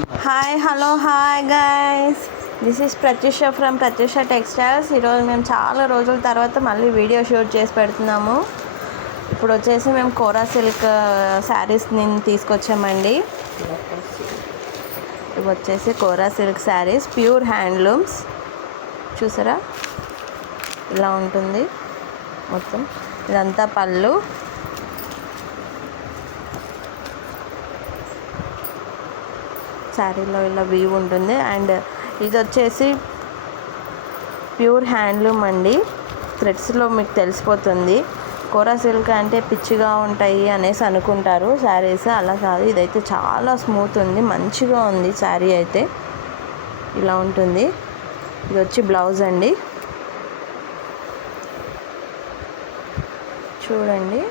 Hi hello hi guys, this is Pratyusha from Pratyusha textiles. ఈరోజు మేము చాలా రోజుల తర్వాత మళ్ళీ వీడియో షూట్ చేసి పెడుతున్నాము. ఇప్పుడు వచ్చేసి మేము కోరా సిల్క్ శారీస్ని తీసుకొచ్చామండి. ఇవి వచ్చేసి కోరా సిల్క్ శారీస్, ప్యూర్ హ్యాండ్లూమ్స్. చూసారా ఇలా ఉంటుంది మొత్తం. ఇదంతా పళ్ళు, శారీలో ఇలా వీవ్ ఉంటుంది. అండ్ ఇది వచ్చేసి ప్యూర్ హ్యాండ్లూమ్ అండి. థ్రెడ్స్లో మీకు తెలిసిపోతుంది. కోరా సిల్క్ అంటే పిచ్చిగా ఉంటాయి అనేసి అనుకుంటారు శారీస్, అలా కాదు. ఇదైతే చాలా స్మూత్ ఉంది, మంచిగా ఉంది శారీ అయితే. ఇలా ఉంటుంది. ఇది వచ్చి బ్లౌజ్ అండి, చూడండి.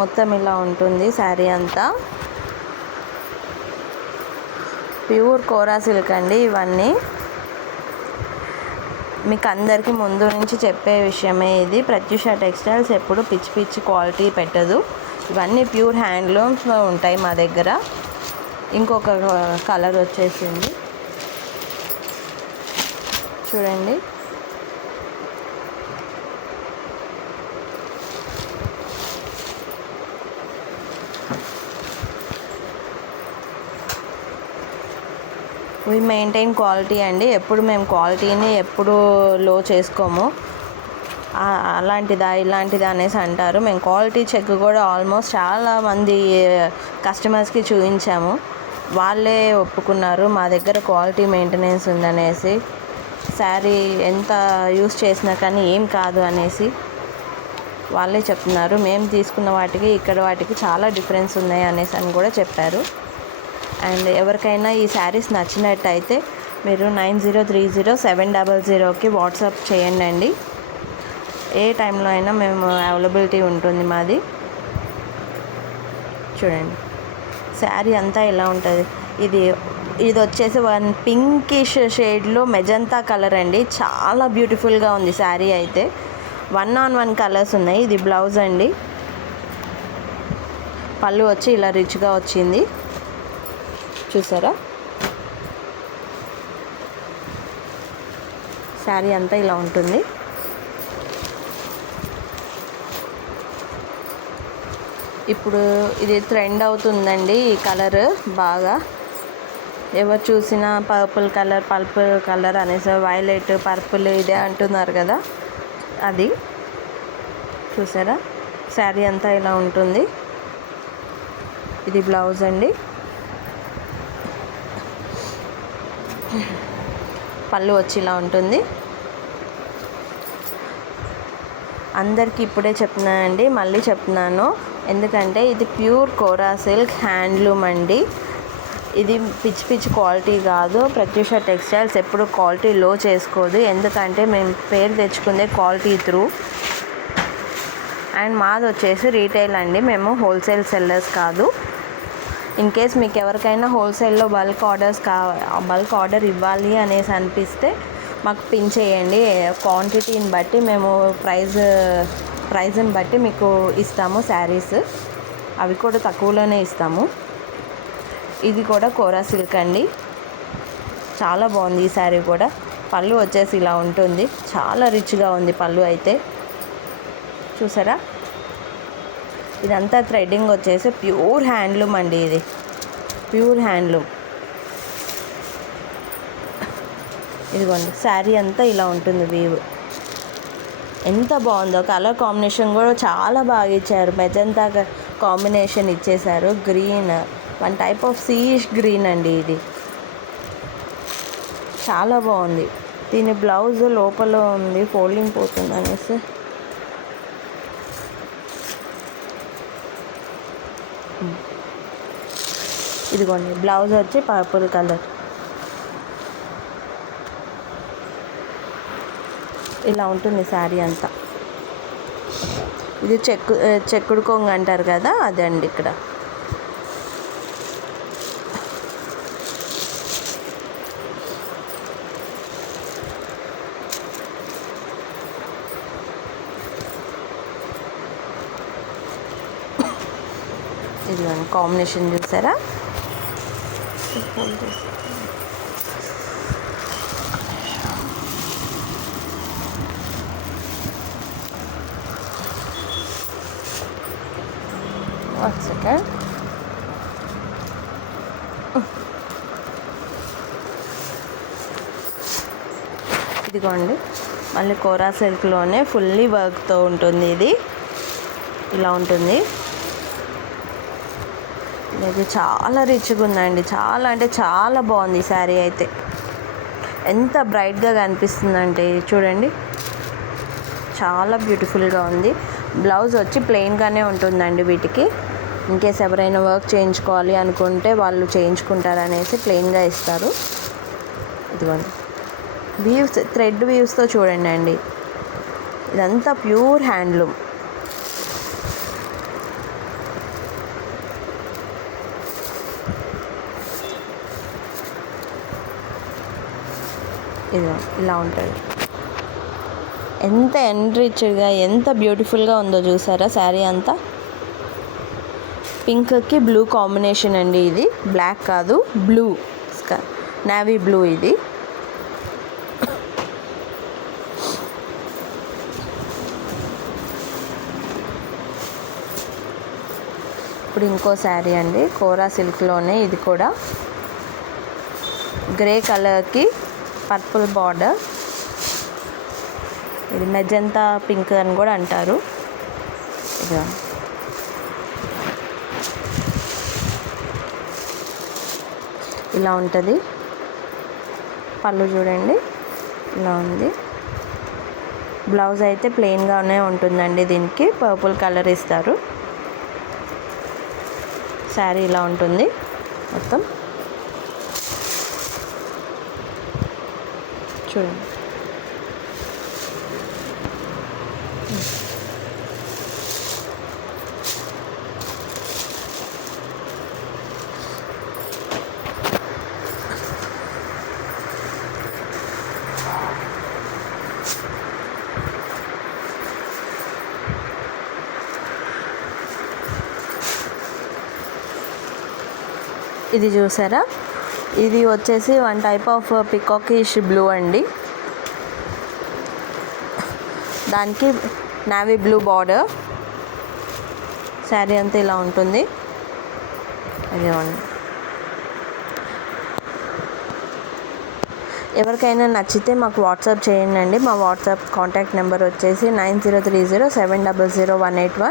మొత్తం ఇలా ఉంటుంది శారీ అంతా. ప్యూర్ కోరా సిల్క్ అండి ఇవన్నీ. మీకు అందరికీ ముందు నుంచి చెప్పే విషయమే ఇది. ప్రత్యూష టెక్స్టైల్స్ ఎప్పుడు పిచ్చి పిచ్చి క్వాలిటీ పెట్టదు. ఇవన్నీ ప్యూర్ హ్యాండ్లూమ్స్లో ఉంటాయి మా దగ్గర. ఇంకొక కలర్ వచ్చేసింది, చూడండి. వీ మెయింటైన్ క్వాలిటీ అండి. ఎప్పుడు మేము క్వాలిటీని ఎప్పుడు లో చేసుకోము. అలాంటిదా ఇలాంటిదా అనేసి అంటారు. మేము క్వాలిటీ చెక్ కూడా ఆల్మోస్ట్ చాలామంది కస్టమర్స్కి చూపించాము. వాళ్ళే ఒప్పుకున్నారు మా దగ్గర క్వాలిటీ మెయింటెనెన్స్ ఉందనేసి. శారీ ఎంత యూస్ చేసినా కానీ ఏం కాదు అనేసి వాళ్ళే చెప్తున్నారు. మేము తీసుకున్న వాటికి ఇక్కడ వాటికి చాలా డిఫరెన్స్ ఉన్నాయి అనేసి అని కూడా చెప్పారు. అండ్ ఎవరికైనా ఈ శారీస్ నచ్చినట్టయితే మీరు 90307000కి వాట్సాప్ చేయండి అండి. ఏ టైంలో అయినా మేము అవైలబిలిటీ ఉంటుంది మాది. చూడండి శారీ అంతా ఇలా ఉంటుంది. ఇది వచ్చేసి వన్ పింకిష్ షేడ్లో మెజంతా కలర్ అండి. చాలా బ్యూటిఫుల్గా ఉంది శారీ అయితే. 1-on-1 కలర్స్ ఉన్నాయి. ఇది బ్లౌజ్ అండి. పళ్ళు వచ్చి ఇలా రిచ్గా వచ్చింది, చూసారా. శారీ అంతా ఇలా ఉంటుంది. ఇప్పుడు ఇది ట్రెండ్ అవుతుందండి ఈ కలర్ బాగా. ఎవరు చూసినా పర్పుల్ కలర్ అనేసి, వైలెట్ పర్పుల్ ఇదే అంటున్నారు కదా, అది. చూసారా శారీ అంతా ఇలా ఉంటుంది. ఇది బ్లౌజ్ అండి. పళ్ళు వచ్చి ఇలా ఉంటుంది. అందరికీ ఇప్పుడే చెప్తున్నానండి, మళ్ళీ చెప్తున్నాను. ఎందుకంటే ఇది ప్యూర్ కోరా సిల్క్ హ్యాండ్లూమ్ అండి. ఇది పిచ్చి పిచ్చి క్వాలిటీ కాదు. ప్రత్యూష టెక్స్టైల్స్ ఎప్పుడు క్వాలిటీ లో చేసుకోదు. ఎందుకంటే మేము పేరు తెచ్చుకుందే క్వాలిటీ త్రూ. అండ్ మాది వచ్చేసి రీటైల్ అండి, మేము హోల్సేల్ సెల్లర్స్ కాదు. ఇన్ కేస్ మీకు ఎవరికైనా హోల్సేల్లో బల్క్ ఆర్డర్ ఇవ్వాలి అనేసి అనిపిస్తే మాకు పిన్ చేయండి. క్వాంటిటీని బట్టి మేము ప్రైజ్ని బట్టి మీకు ఇస్తాము శారీస్. అవి కూడా తక్కువలోనే ఇస్తాము. ఇది కూడా కోరా సిల్క్ అండి. చాలా బాగుంది ఈ శారీ కూడా. పళ్ళు వచ్చేసి ఇలా ఉంటుంది. చాలా రిచ్గా ఉంది పళ్ళు అయితే, చూసారా. ఇదంతా థ్రెడ్డింగ్ వచ్చేసి ప్యూర్ హ్యాండ్లూమ్ అండి. ఇది ప్యూర్ హ్యాండ్లూమ్. ఇదిగోండి శారీ అంతా ఇలా ఉంటుంది వీవ్. ఎంత బాగుందో. కలర్ కాంబినేషన్ కూడా చాలా బాగా ఇచ్చారు. మెజంతా కాంబినేషన్ ఇచ్చేసారు. Green, one type of seaish green అండి ఇది. చాలా బాగుంది. దీని బ్లౌజ్ లోపల ఉంది, ఫోల్డింగ్ పోతుంది అనేసి. ఇదిగోండి బ్లౌజ్ వచ్చి పర్పుల్ కలర్. ఇలా ఉంటుంది శారీ అంతా. ఇది చెక్కుడు కొంగు అంటారు కదా, అదండి ఇక్కడ. ఇది కాంబినేషన్ చూసారా. ఫోల్డ్ చేసి వన్ సెకండ్. ఇదిగోండి, మళ్ళీ కోరా సిల్క్లోనే ఫుల్లీ వర్క్తో ఉంటుంది. ఇది ఇలా ఉంటుంది. ఇది చాలా రిచ్గా ఉందండి. చాలా అంటే చాలా బాగుంది ఈ శారీ అయితే. ఎంత బ్రైట్గా కనిపిస్తుందంటే చూడండి, చాలా బ్యూటిఫుల్గా ఉంది. బ్లౌజ్ వచ్చి ప్లెయిన్గానే ఉంటుందండి వీటికి. ఇన్కేస్ ఎవరైనా వర్క్ చేయించుకోవాలి అనుకుంటే వాళ్ళు చేయించుకుంటారు అనేసి ప్లెయిన్గా ఇస్తారు. ఇదిగోండి, వీవ్స్, థ్రెడ్ వీవ్స్తో చూడండి అండి. ఇదంతా ప్యూర్ హ్యాండ్లూమ్. ఇది ఇలా ఉంటుంది. ఎంత ఎన్రిచ్డ్గా, ఎంత బ్యూటిఫుల్గా ఉందో చూసారా శారీ అంతా. పింక్కి బ్లూ కాంబినేషన్ అండి. ఇది బ్లాక్ కాదు, బ్లూ, నేవీ బ్లూ. ఇది ఇప్పుడు ఇంకో శారీ అండి, కోరా సిల్క్లోనే. ఇది కూడా గ్రే కలర్కి పర్పుల్ బార్డర్. ఇది మెజంతా పింక్ అని కూడా అంటారు. ఇది ఇలా ఉంటుంది. పళ్ళు చూడండి ఇలా ఉంది. బ్లౌజ్ అయితే ప్లెయిన్గానే ఉంటుందండి. దీనికి పర్పుల్ కలర్ ఇస్తారు. శారీ ఇలా ఉంటుంది మొత్తం. చూడండి, ఇది చూసారా, ఇది వచ్చేసి వన్ టైప్ ఆఫ్ పికాకిష్ బ్లూ అండి. దానికి నావీ బ్లూ బార్డర్. శారీ అంతా ఇలా ఉంటుంది. అదేమండి, ఎవరికైనా నచ్చితే మాకు వాట్సాప్ చేయండి అండి. మా వాట్సాప్ కాంటాక్ట్ నెంబర్ వచ్చేసి 9030700181.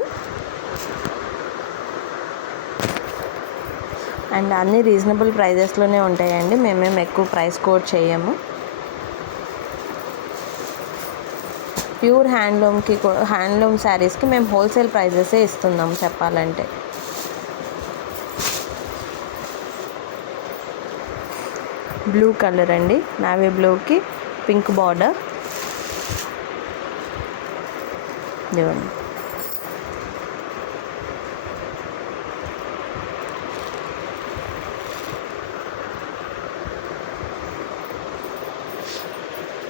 అండ్ అన్నీ రీజనబుల్ ప్రైజెస్లోనే ఉంటాయండి. మేమేం ఎక్కువ ప్రైస్ కోట్ చేయము. ప్యూర్ హ్యాండ్లూమ్ శారీస్కి మేము హోల్సేల్ ప్రైజెసే ఇస్తున్నాం చెప్పాలంటే. బ్లూ కలర్ అండి, నావీ బ్లూకి పింక్ బార్డర్. ఇదిగోండి,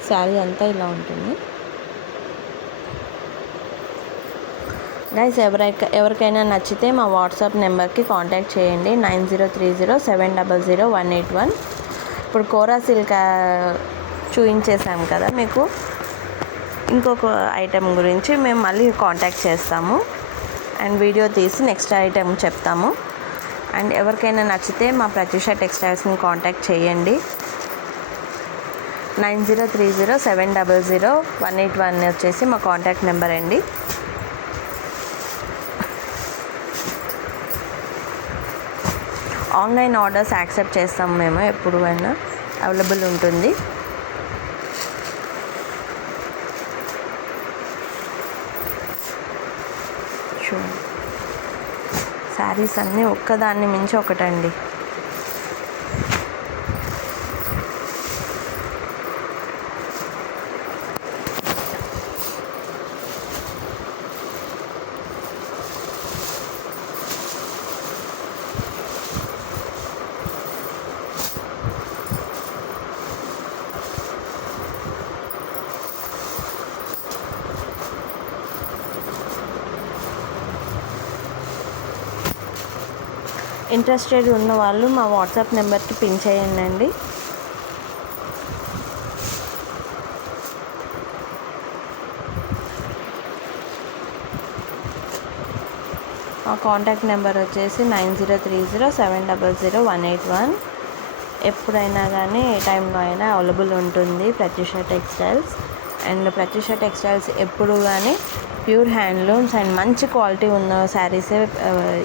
శారీ అంతా ఇలా ఉంటుంది. గైస్, ఎవరికైనా నచ్చితే మా వాట్సాప్ నెంబర్కి కాంటాక్ట్ చేయండి, 9030700181. ఇప్పుడు కోరా సిల్క్ చూపించేసాం కదా మీకు. ఇంకొక ఐటెం గురించి మేము మళ్ళీ కాంటాక్ట్ చేస్తాము అండ్ వీడియో తీసి నెక్స్ట్ ఐటెం చెప్తాము. అండ్ ఎవరికైనా నచ్చితే మా ప్రత్యూష టెక్స్టైల్స్ని కాంటాక్ట్ చేయండి. 9030700181 వచ్చేసి మా కాంటాక్ట్ నెంబర్ అండి. ఆన్లైన్ ఆర్డర్స్ యాక్సెప్ట్ చేస్తాం మేము, ఎప్పుడు అయినా అవైలబుల్ ఉంటుంది. చూడండి, శారీస్ అన్నీ ఒక్కదాన్ని మించి ఒకటండి. ఇంట్రెస్టెడ్ ఉన్న వాళ్ళు మా వాట్సాప్ నెంబర్కి పిన్ చేయండి. మా కాంటాక్ట్ నెంబర్ వచ్చేసి 9030700181. ఎప్పుడైనా కానీ ఏ టైంలో అయినా అవైలబుల్ ఉంటుంది Pratyusha textiles. And Pratyusha textiles ఎప్పుడు కానీ ప్యూర్ హ్యాండ్లూమ్స్ అండ్ మంచి క్వాలిటీ ఉన్న శారీసే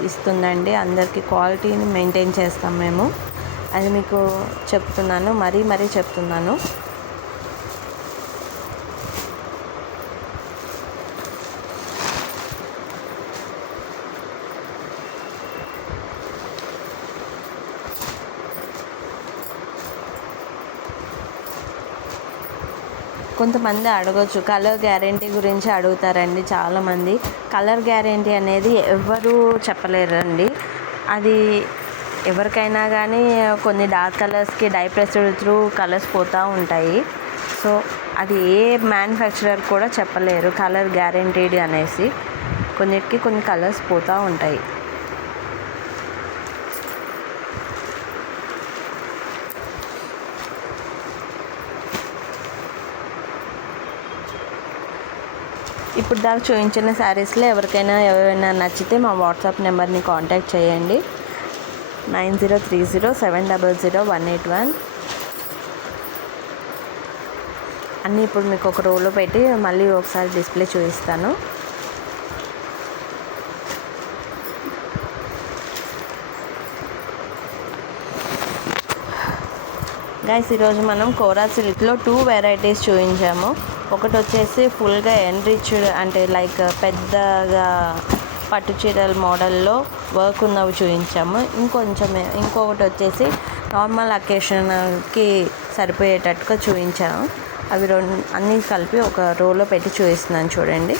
ఇస్తుందండి. అందరికీ క్వాలిటీని మెయింటైన్ చేస్తాం మేము. అది మీకు చెప్తున్నాను, మరీ చెప్తున్నాను. కొంతమంది అడగొచ్చు, కలర్ గ్యారంటీ గురించి అడుగుతారండి చాలామంది. కలర్ గ్యారంటీ అనేది ఎవరు చెప్పలేరండి. అది ఎవరికైనా కానీ కొన్ని డార్క్ కలర్స్కి డై ప్రెస్డ్ త్రూ కలర్స్ పోతూ ఉంటాయి. సో అది ఏ మ్యానుఫ్యాక్చరర్ కూడా చెప్పలేరు కలర్ గ్యారంటీడ్ అనేసి. కొన్నిటికి కొన్ని కలర్స్ పోతూ ఉంటాయి. ఇప్పుడు దాకా చూపించిన శారీస్లో ఎవరైనా నచ్చితే మా వాట్సాప్ నెంబర్ని కాంటాక్ట్ చేయండి. 9030700181. అన్నీ ఇప్పుడు మీకు ఒక రోలో పెట్టి మళ్ళీ ఒకసారి డిస్ప్లే చూపిస్తాను. గైస్, ఈరోజు మనం కోరా సిల్క్లో 2 వెరైటీస్ చూపించాము. ఒకటి వచ్చేసి ఫుల్గా ఎన్రిచ్డ్ అంటే లైక్ పెద్దగా పట్టు చీరల మోడల్లో వర్క్ ఉన్నవి చూపించాము. ఇంకొకటి వచ్చేసి నార్మల్ అకేషన్కి సరిపోయేటట్టుగా చూపించాము. అవి అన్నీ కలిపి ఒక రోలో పెట్టి చూపిస్తున్నాను చూడండి.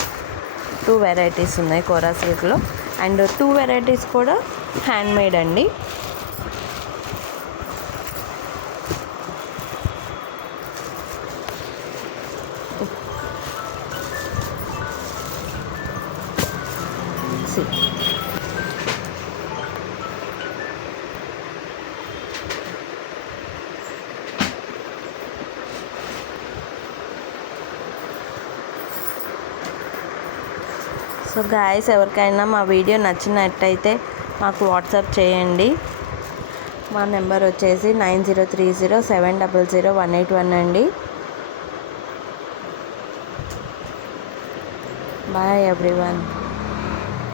2 వెరైటీస్ ఉన్నాయి కోరా సిల్క్లో. అండ్ 2 వెరైటీస్ కూడా హ్యాండ్మేడ్ అండి. సో గాయస్, ఎవరికైనా మా వీడియో నచ్చినట్టయితే మాకు వాట్సాప్ చేయండి. మా నెంబర్ వచ్చేసి 9030700181 అండి. Bye everyone.